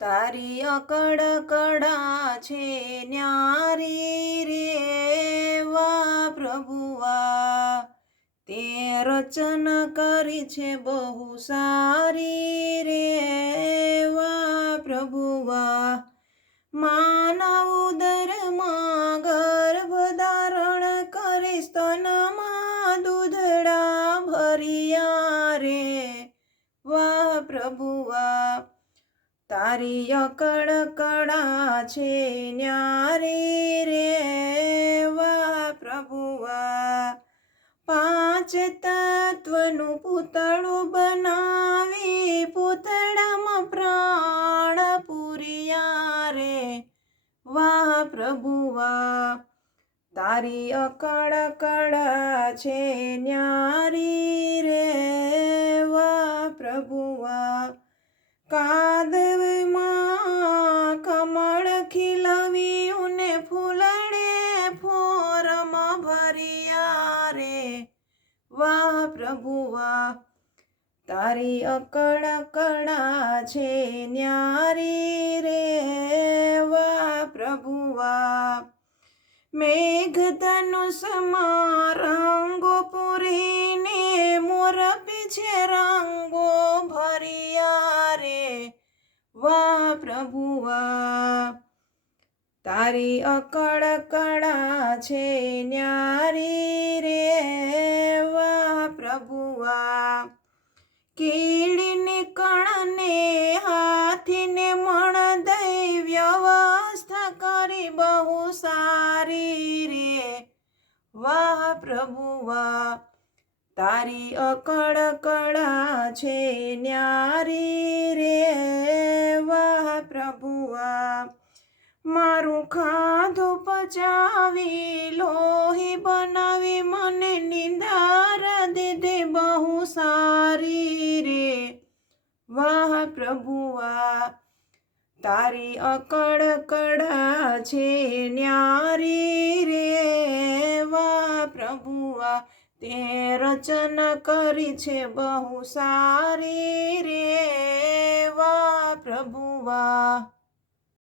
તારી અકડ કડા છે ન્યારી રે વા પ્રભુવા. તે રચના કરી છે બહુ સારી રે વા પ્રભુવા. માનવ ઉદરમાં ગર્ભ ધારણ કરી સ્તનમાં દૂધડા ભરિયા રે. વાહ પ્રભુવા. તારી અકડ કડા છે ન્યારી રે વાહ પ્રભુવા. પાંચ તત્વનું પૂતળું બનાવી પૂતળામાં પ્રાણ પૂર્યા રે. વાહ પ્રભુવા, તારી અકળ કળા છે ન્યારી રે વાહ પ્રભુવા તારી અકળ કળા છે ન્યારી રે. વાહ પ્રભુવા મેઘ ધનુષમાં રંગો પૂરીને મોર પીછે રંગો ભરિયા રે. વાહ પ્રભુવા તારી અકળ કળા છે ન્યારી રે. વાહ પ્રભુવા કીડીને કણને હાથીને મણ દઈ વ્યવસ્થા કરી બહુ સારી રે. વાહ પ્રભુવા તારી અકળ કળા છે ન્યારી રે. વાહ પ્રભુવા મારું ખાધું પચાવી, લોહી બનાવી, મને નિંદાર વાહ પ્રભુવા તારી અકડ કળા છે ન્યારી રે. વાહ પ્રભુવા તે રચના કરી છે બહુ સારી રે. વાહ પ્રભુવા